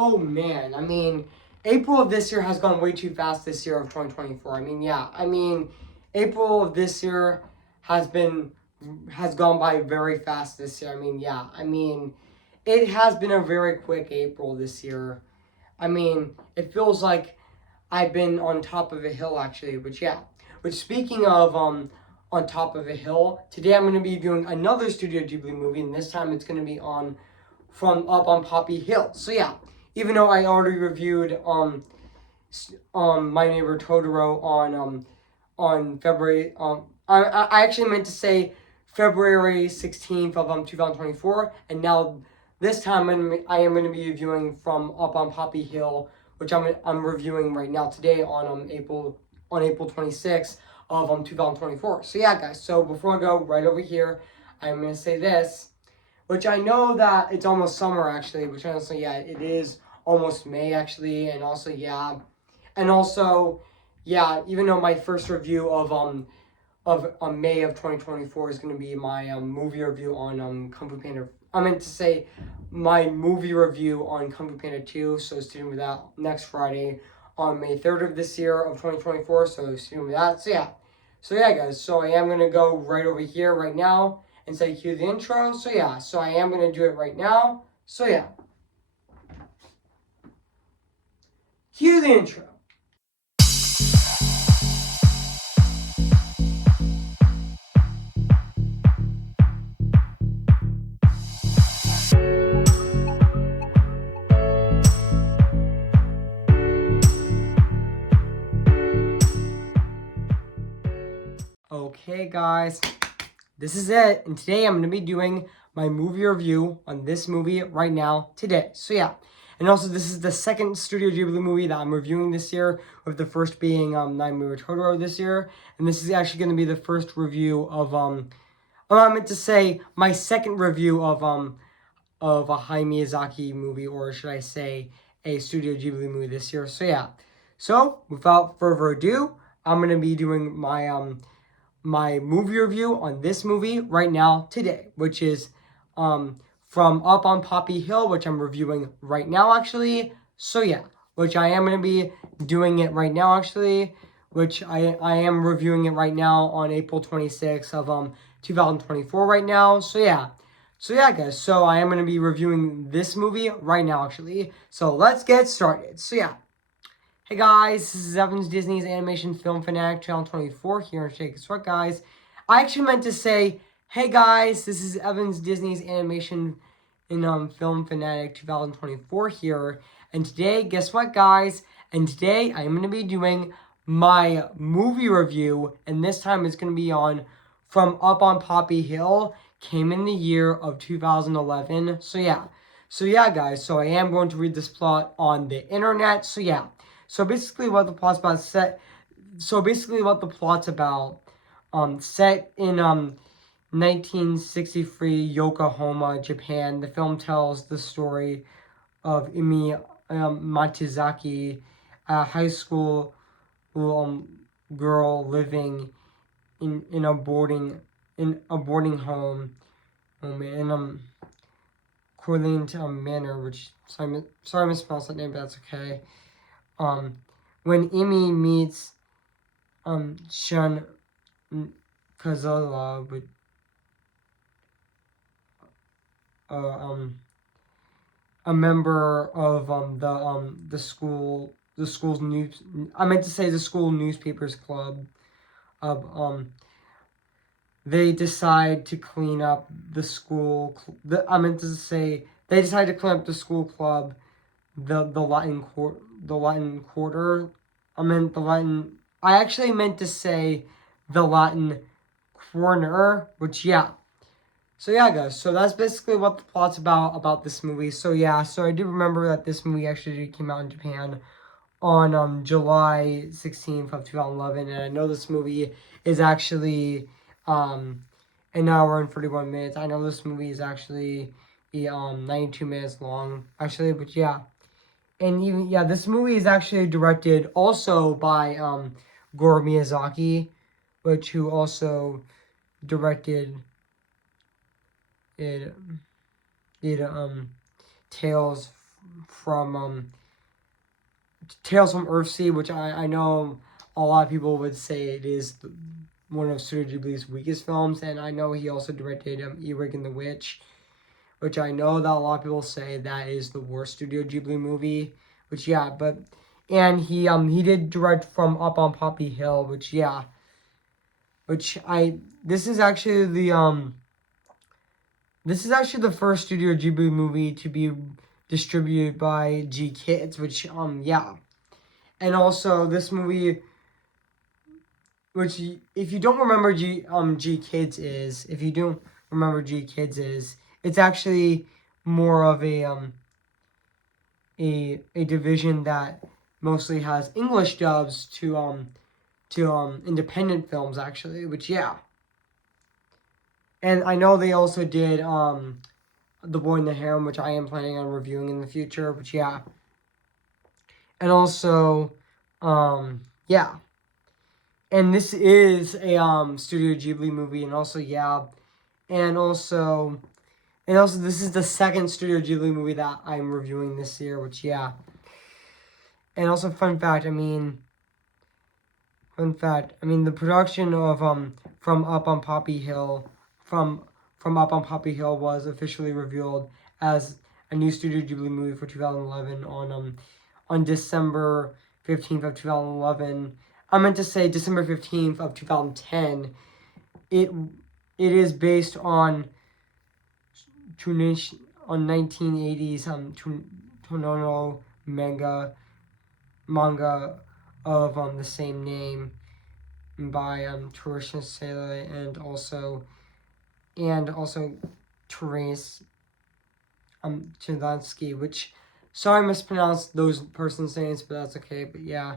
oh man, I mean, April of this year has gone way too fast this year of 2024. April of this year has gone by very fast this year. It has been a very quick April this year. It feels like I've been on top of a hill actually, but yeah. But speaking of on top of a hill, today I'm going to be doing another Studio Ghibli movie, and this time it's going to be on from Up on Poppy Hill. So yeah, even though I already reviewed My Neighbor Totoro on February I actually meant to say February 16th of 2024, and now this time I am going to be reviewing from Up on Poppy Hill, which I'm reviewing right now today on April 26th of 2024. So yeah, guys. So before I go right over here, I'm going to say this, which I know that it's almost summer actually, which honestly, yeah, it is almost May actually, and also yeah, even though my first review of May of 2024 is going to be my movie review on Kung Fu Panda. I meant to say my movie review on Kung Fu Panda 2. So stay tuned with that next Friday on May 3rd of this year of 2024. So stay tuned with that. So yeah, guys. So I am going to go right over here right now and say cue the intro. So yeah. So I am going to do it right now. So yeah. Cue the intro. Okay, guys, this is it, and today I'm going to be doing my movie review on this movie right now, today. So yeah, and also this is the second Studio Ghibli movie that I'm reviewing this year, with the first being My Neighbor Totoro this year, and this is actually going to be the first review of I meant to say my second review of a Hayao Miyazaki movie, or should I say a Studio Ghibli movie this year. So yeah, so without further ado, I'm going to be doing my movie review on this movie right now today, which is from Up on Poppy Hill, which I'm reviewing right now actually. So yeah, which I am going to be doing it right now actually, which I am reviewing it right now on April 26th of 2024 right now. So yeah. So yeah, guys, so I am going to be reviewing this movie right now actually. So let's get started. So yeah. Hey guys, this is Evan's Disney's Animation Film Fanatic Channel 24 here in Shake. Guess what, guys? I actually meant to say, hey guys, this is Evan's Disney's Animation Film Fanatic 2024 here. And today, guess what, guys? And today I am going to be doing my movie review, and this time it's going to be on From Up on Poppy Hill. Came in the year of 2011. So yeah, guys. So I am going to read this plot on the internet. So yeah. So basically what the plot's about set in 1963 Yokohama, Japan. The film tells the story of Imi Matizaki, a high school girl living in a boarding home in Corleone Manor, which sorry I mispronounced that name, but that's okay. When Imi meets Shun Kazala with a member of the school's news, I meant to say the school newspapers club, they decide to clean up the school. They decide to clean up the school club, the Latin Quarter. I actually meant to say the Latin Corner, which yeah. So yeah, guys. So that's basically what the plot's about this movie. So yeah. So I do remember that this movie actually came out in Japan on July 16th of 2011, and I know this movie is actually an hour and 41 minutes. I know this movie is actually 92 minutes long actually, but yeah. And even yeah, this movie is actually directed also by Goro Miyazaki, who also directed it Tales Tales from Earthsea, which I know a lot of people would say it is one of Studio Ghibli's weakest films, and I know he also directed Earwig and the Witch, which I know that a lot of people say that is the worst Studio Ghibli movie. Which yeah, but and he did direct From Up on Poppy Hill, which yeah, which I this is actually the first Studio Ghibli movie to be distributed by G Kids, which yeah. And also this movie, which if you don't remember G Kids is, if you don't remember G Kids is, it's actually more of a division that mostly has English dubs to independent films actually, which yeah. And I know they also did The Boy in the Harem, which I am planning on reviewing in the future, which yeah. And also yeah. And this is a Studio Ghibli movie, and also yeah. And also this is the second Studio Ghibli movie that I'm reviewing this year, which yeah. And also fun fact, the production of From Up on Poppy Hill from Up on Poppy Hill was officially revealed as a new Studio Ghibli movie for 2011 on December 15th of 2011. I meant to say December 15th of 2010. It is based on 1980s Tonono manga of the same name by Torisha Sele and also Therese Chelansky, which sorry I mispronounced those persons' names, but that's okay. But yeah.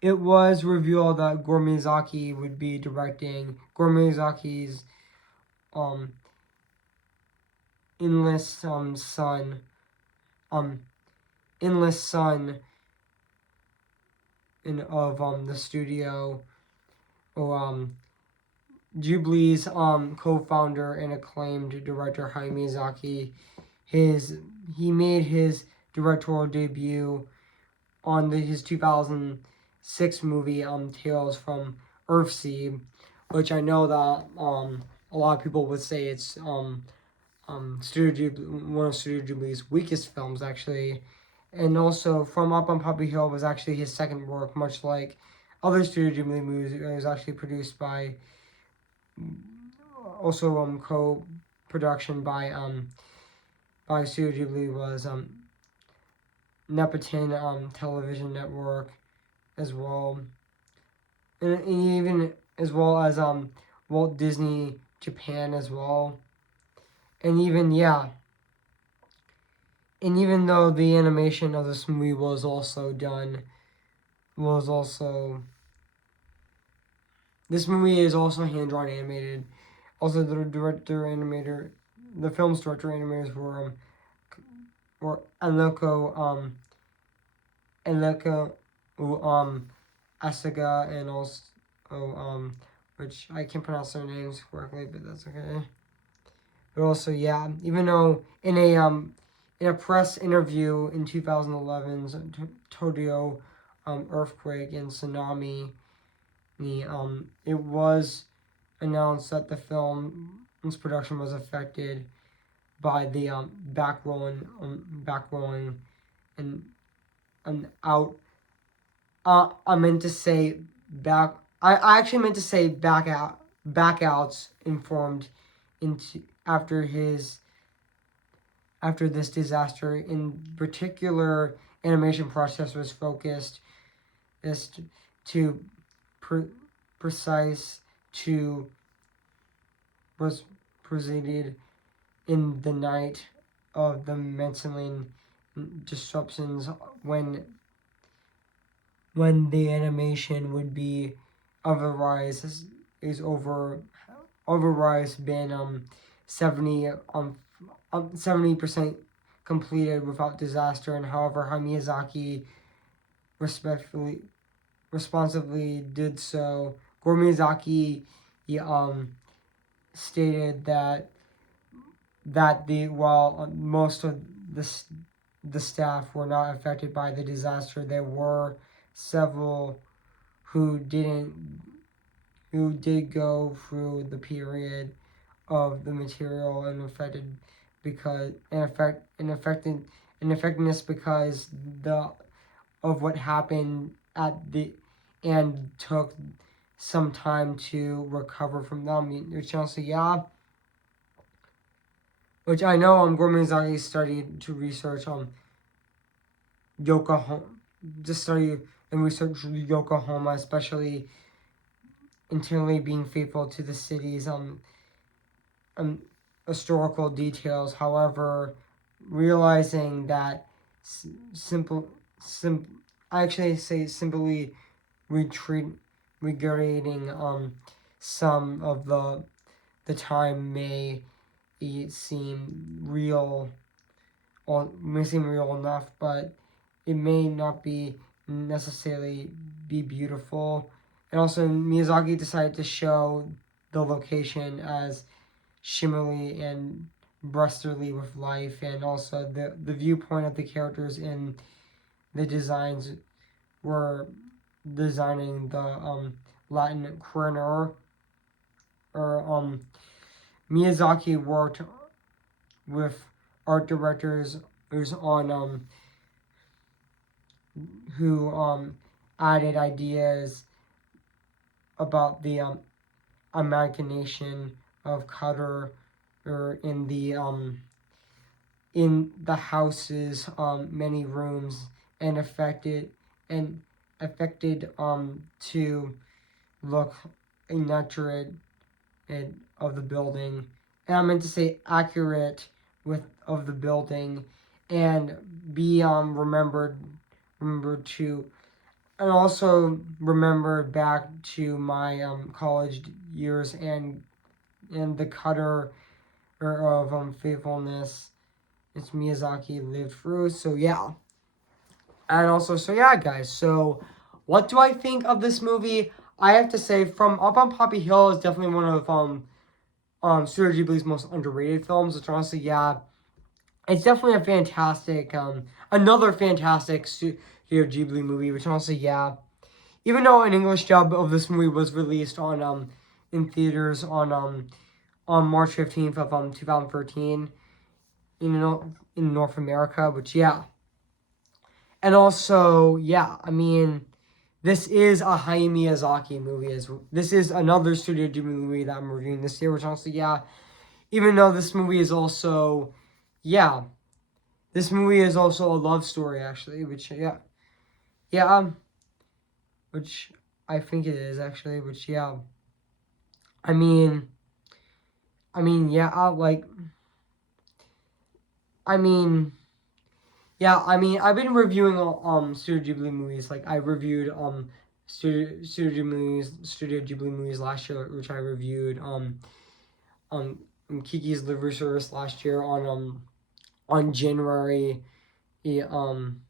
It was revealed that Gore Miyazaki would be directing Gore Miyazaki's endless son endless son of the studio or Ghibli's co-founder and acclaimed director Hayao Miyazaki. He made his directorial debut on his 2006 movie Tales from Earthsea, which I know that a lot of people would say it's Studio Ghibli, one of Studio Ghibli's weakest films actually. And also From Up on Poppy Hill was actually his second work, much like other Studio Ghibli movies. It was actually produced by also co-production by Studio Ghibli was Nepotin Television Network as well, and even as well as Walt Disney Japan as well, and even yeah. And even though the animation of this movie was also this movie is also hand-drawn animated. Also, the film's director animators were Enrico Asaga, and also which I can't pronounce their names correctly, but that's okay. But also, yeah, even though in a press interview in 2011's Tokyo earthquake and tsunami, it was announced that the film's production was affected by the backrolling and out. I meant to say back. I actually meant to say backouts informed into after this disaster. In particular, animation process was focused as to precise to was proceeded in the night of the mentioning disruptions when the animation would be otherwise is otherwise been 70% completed without disaster. And however Miyazaki responsibly did so. Gore Miyazaki stated that that while most of the staff were not affected by the disaster, there were several who did go through the period of the material and affected because and affected and effectiveness because the of what happened at the and took some time to recover from them. Which also, yeah, which I know Gorman Miyazaki studied to research Yokohama, to study and research Yokohama, especially internally being faithful to the city's um historical details. However, realizing that simple I actually say simply retreat regurgitating some of the time may seem real or may seem real enough, but it may not be necessarily be beautiful. And also Miyazaki decided to show the location as shimmery and blustery with life, and also the viewpoint of the characters in the designs were designing the Latin corner. Or Miyazaki worked with art directors who's on who added ideas about the imagination of Cutter or in the house's many rooms and affected to look inaccurate of the building, and I meant to say accurate with of the building, and be remembered to, and also remembered back to my college years and the cutter of faithfulness it's Miyazaki lived through. So yeah, and also so yeah, guys. So what do I think of this movie? I have to say, From Up on Poppy Hill is definitely one of Studio Ghibli's most underrated films. Which honestly, yeah, it's definitely a fantastic another fantastic Studio Ghibli movie. Which honestly, yeah, even though an English dub of this movie was released on in theaters on March 15th of 2013 in North America, which yeah. And also, yeah, I mean, this is a Hayao Miyazaki movie. This is another Studio Ghibli movie that I'm reviewing this year, which honestly, yeah, even though this movie is also, yeah, this movie is also a love story, actually, which, yeah, yeah, which I think it is, actually, which, yeah, I mean, yeah, I mean, yeah, I mean, I've been reviewing Studio Ghibli movies. Like I reviewed Studio Ghibli movies last year, which I reviewed um Kiki's Delivery Service last year on January um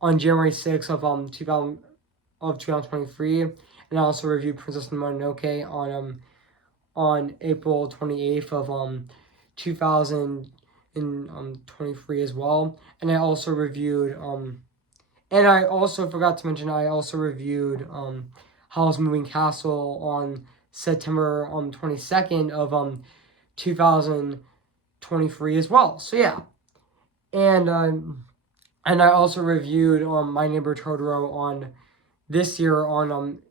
on January 6th of 2023, and I also reviewed Princess Mononoke on April 28th of 2023 as well. And I also reviewed and I also forgot to mention I also reviewed Howl's Moving Castle on September 22nd of 2023 as well. So yeah. And I also reviewed My Neighbor Totoro on this year on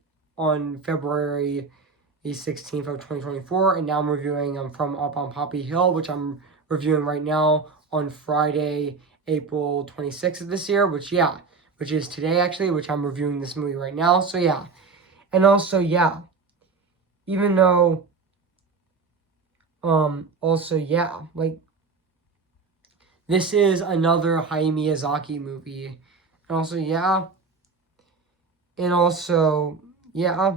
February the 16th of 2024, and now I'm reviewing From Up on Poppy Hill, which I'm reviewing right now on Friday, April 26th of this year, which is today actually, which I'm reviewing this movie right now. So yeah, and also yeah, even though also yeah, like this is another Hayao Miyazaki movie, and also yeah, and also yeah.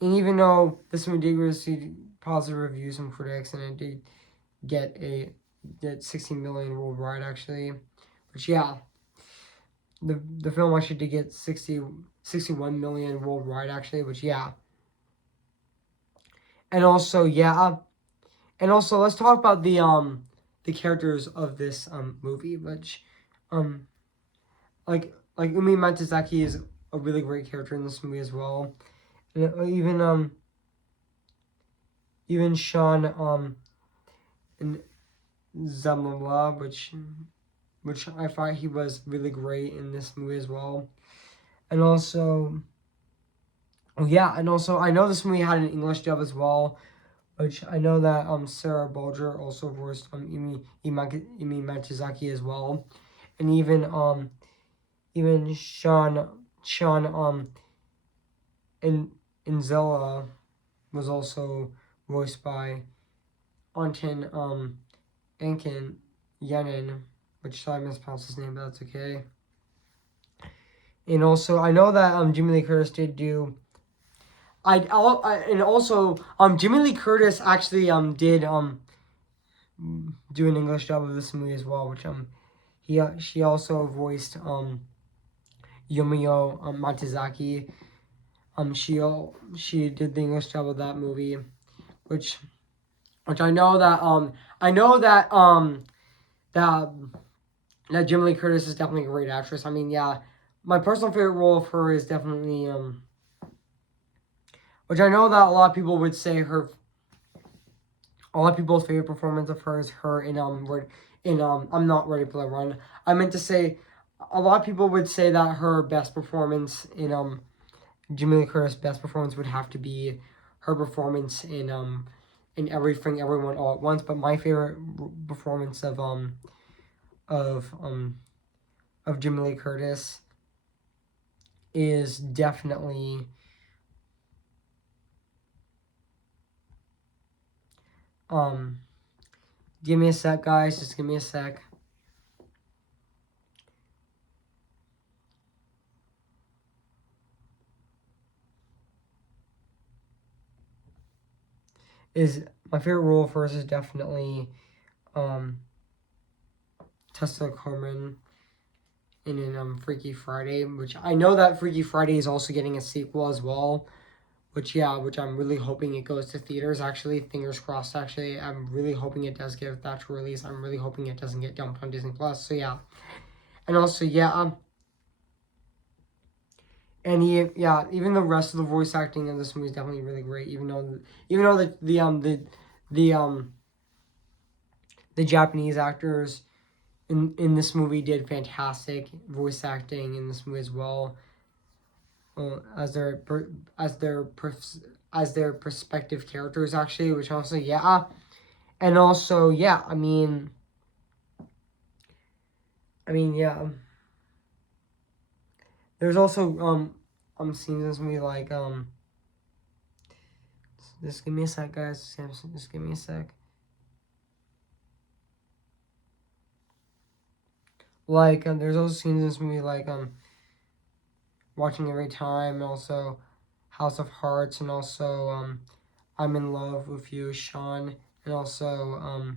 And even though this movie did receive positive reviews from critics, and it did get 16 million worldwide actually, which yeah, the film actually did get 61 million worldwide actually, which yeah. And also yeah, and also let's talk about the characters of this movie, which like Umi Matazaki is a really great character in this movie as well, and even Sean in Zamala, which I thought he was really great in this movie as well, and also. Oh yeah, and also I know this movie had an English dub as well, which I know that Sarah Bulger also voiced Imi Matazaki as well, and even Sean Inzella was also voiced by Anton Ankin Yenin, which I mispronounced his name, but that's okay. And also I know that Jimmy Lee Curtis did do. And also Jimmy Lee Curtis actually did do an English dub of this movie as well, which she also voiced Yumio Matazaki. She did the English dub of that movie, which I know that that Jimmy Lee Curtis is definitely a great actress. I mean, yeah, my personal favorite role of her is definitely which I know that a lot of people would say her. A lot of people's favorite performance of her is her in I'm Not Ready for the Run. I meant to say, a lot of people would say that her best performance in Jamie Lee Curtis' best performance would have to be her performance in Everything Everyone All at Once. But my favorite performance of Jamie Lee Curtis is definitely give me a sec, guys. Just give me a sec. Is my favorite role of hers is definitely Tessa Coleman in Freaky Friday, which I know that Freaky Friday is also getting a sequel as well. Which I'm really hoping it goes to theaters. Actually, fingers crossed. Actually, I'm really hoping it does get that release. I'm really hoping it doesn't get dumped on Disney Plus. So yeah, and also even the rest of the voice acting in this movie is definitely really great. Even though the Japanese actors in this movie did fantastic voice acting in this movie as well. As their prospective characters actually, which also and also I mean yeah. There's also scenes in this movie like just give me a sec, guys. Just give me a sec. Like there's also scenes in this movie like Watching Every Time, and also House of Hearts, and also I'm in Love with You, Sean, and also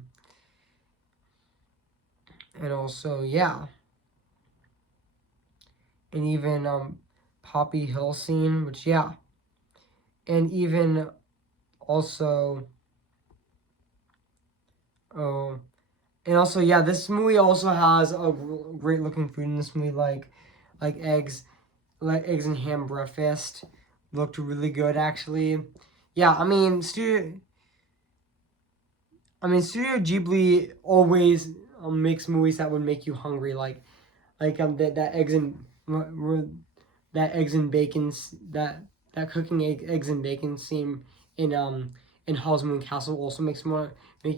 and even Poppy Hill scene, which and even also and also this movie also has a great looking food in this movie, like eggs and ham breakfast looked really good actually. I mean Studio Ghibli always makes movies that would make you hungry, like that eggs and bacon that cooking eggs and bacon scene in Howl's Moving Castle also make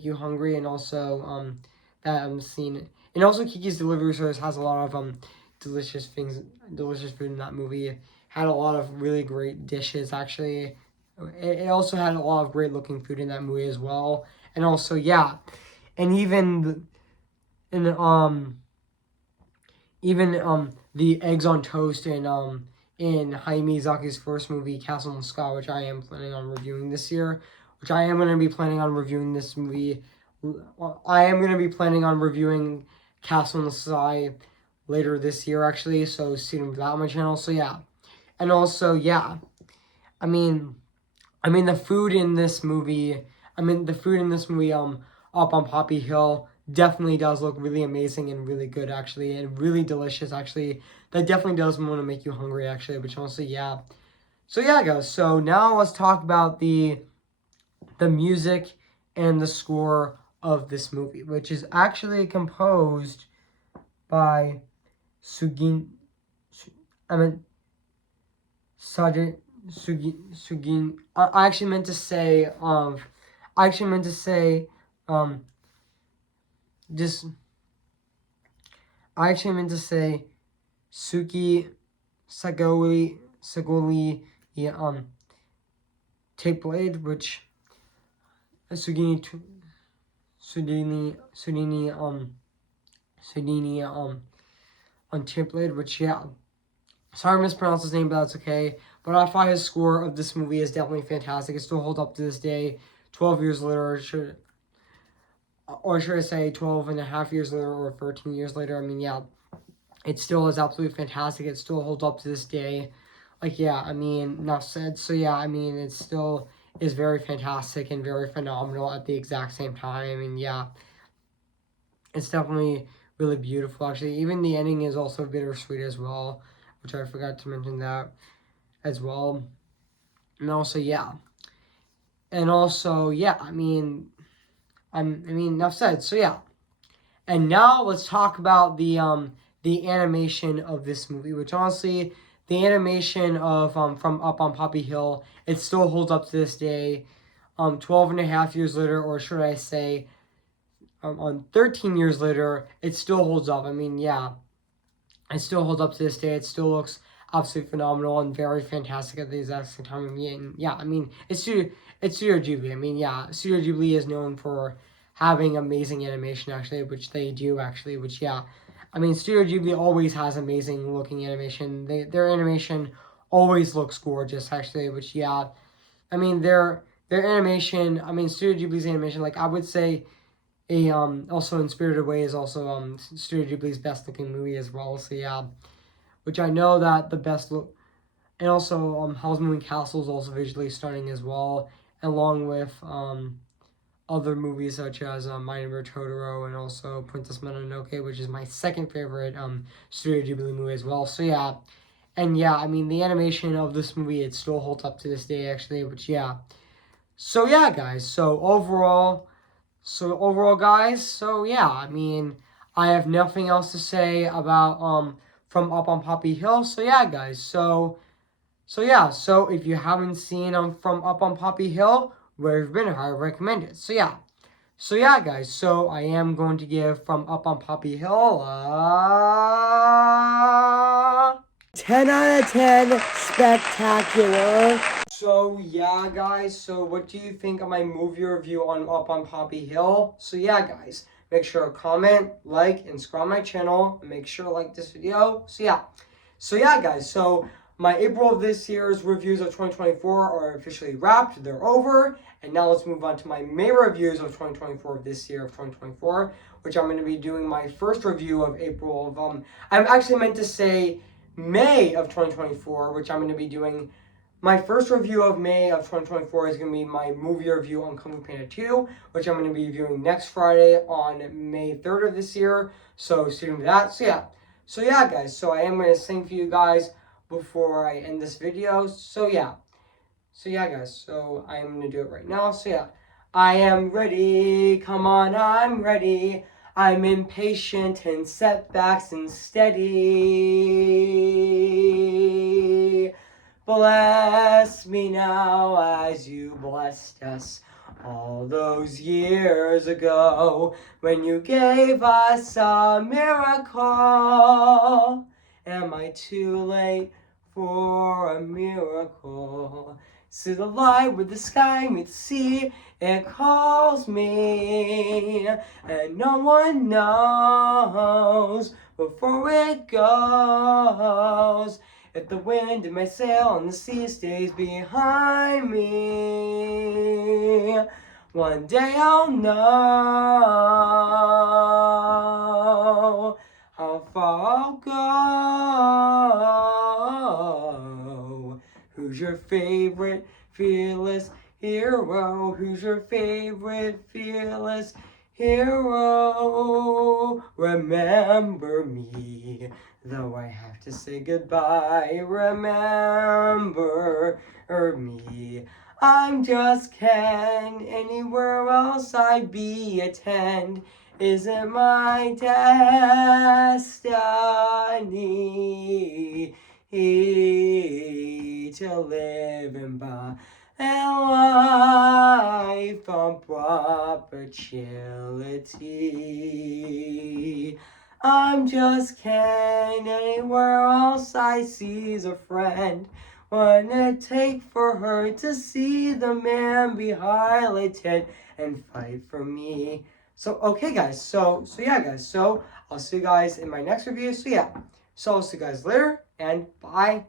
you hungry, and also that scene, and also Kiki's Delivery Service has a lot of delicious food in that movie. Had a lot of really great dishes actually. It also had a lot of great looking food in that movie as well, and also and even the eggs on toast in Hayao Miyazaki's first movie, Castle in the Sky, which I am planning on reviewing this year, which I am going to be planning on reviewing this movie. I am going to be planning on reviewing Castle in the Sky later this year, actually, so stay tuned for that on my channel. So and also I mean the food in this movie. Up on Poppy Hill definitely does look really amazing and really good, actually, and really delicious, actually. That definitely does want to make you hungry, actually, which honestly, yeah. So yeah, guys, so now let's talk about the music and the score of this movie, which is actually composed by Sugin, I mean, Sajid Sugin. I actually meant to say, um, just, I actually meant to say, Suki Sagoli, yeah, Tape Blade, which, Sugini, Sudini, Sudini, on Tape Blade, which, yeah. Sorry I mispronounced his name, but that's okay. But I thought his score of this movie is definitely fantastic. It still holds up to this day, 12 years later, or should I say 12 and a half years later, or 13 years later. I mean, yeah, it still is absolutely fantastic. It still holds up to this day. Like, yeah, I mean, enough said. So, yeah, I mean, it still is very fantastic and very phenomenal at the exact same time. And, yeah, it's definitely really beautiful, actually. Even the ending is also bittersweet as well, which I forgot to mention that as well. And also, yeah. And also, yeah, I mean, enough said. So, yeah. And now let's talk about the animation of this movie, which honestly, the animation of from Up on Poppy Hill, it still holds up to this day. 12 and a half years later, or should I say, on 13 years later, it still holds up. I mean, yeah, it still holds up to this day. It still looks absolutely phenomenal and very fantastic at the exact same time. And yeah, I mean, it's Studio Ghibli. I mean, yeah, Studio Ghibli is known for having amazing animation, actually, which they do, actually, which, yeah. I mean, Studio Ghibli always has amazing looking animation. Their animation always looks gorgeous, actually, which, yeah. I mean, their animation, I mean, Studio Ghibli's animation, like, I would say also in Spirited Away is also Studio Ghibli's best looking movie as well. So yeah, which I know that the best look, and also Howl's Moving Castle is also visually stunning as well, along with other movies such as My Neighbor Totoro and also Princess Mononoke, which is my second favorite Studio Ghibli movie as well. So yeah, and yeah, I mean the animation of this movie, it still holds up to this day, actually, which, yeah. So yeah, guys, so overall, guys, so yeah, I mean, I have nothing else to say about from Up on Poppy Hill. So yeah, guys, so yeah, so if you haven't seen from Up on Poppy Hill, where you've been, I recommend it. So yeah, guys, so I am going to give from Up on Poppy Hill 10 out of 10 spectacular. So yeah, guys, so what do you think of my movie review on Up on Poppy Hill? So yeah, guys, make sure to comment, like, and subscribe my channel, and make sure to like this video. So yeah, guys, so my April of this year's reviews of 2024 are officially wrapped. They're over. And now let's move on to my May reviews of 2024 of this year of 2024, which I'm going to be doing my first review of April of, I'm actually meant to say May of 2024, which I'm going to be doing. My first review of May of 2024 is going to be my movie review on Kung Fu Panda 2, which I'm going to be viewing next Friday on May 3rd of this year. So stay tuned for that. So yeah, guys. So I am going to sing for you guys before I end this video. So yeah, guys. So I am going to do it right now. So yeah, I am ready. Come on, I'm ready. I'm impatient and setbacks and steady. Bless me now as you blessed us all those years ago when you gave us a miracle. Am I too late for a miracle? See the light with the sky meets the sea, it calls me, and no one knows before it goes. If the wind in my sail and the sea stays behind me, one day I'll know how far I'll go. Who's your favorite fearless hero? Who's your favorite fearless hero, remember me. Though I have to say goodbye, remember me. I'm just Ken, anywhere else I'd be attend. Isn't my destiny to live in by life on perpetuity? I'm just Ken, anywhere else I see's a friend. What'd it take for her to see the man be highlighted and fight for me? So okay guys, so yeah guys, so I'll see you guys in my next review. So yeah, so I'll see you guys later and bye.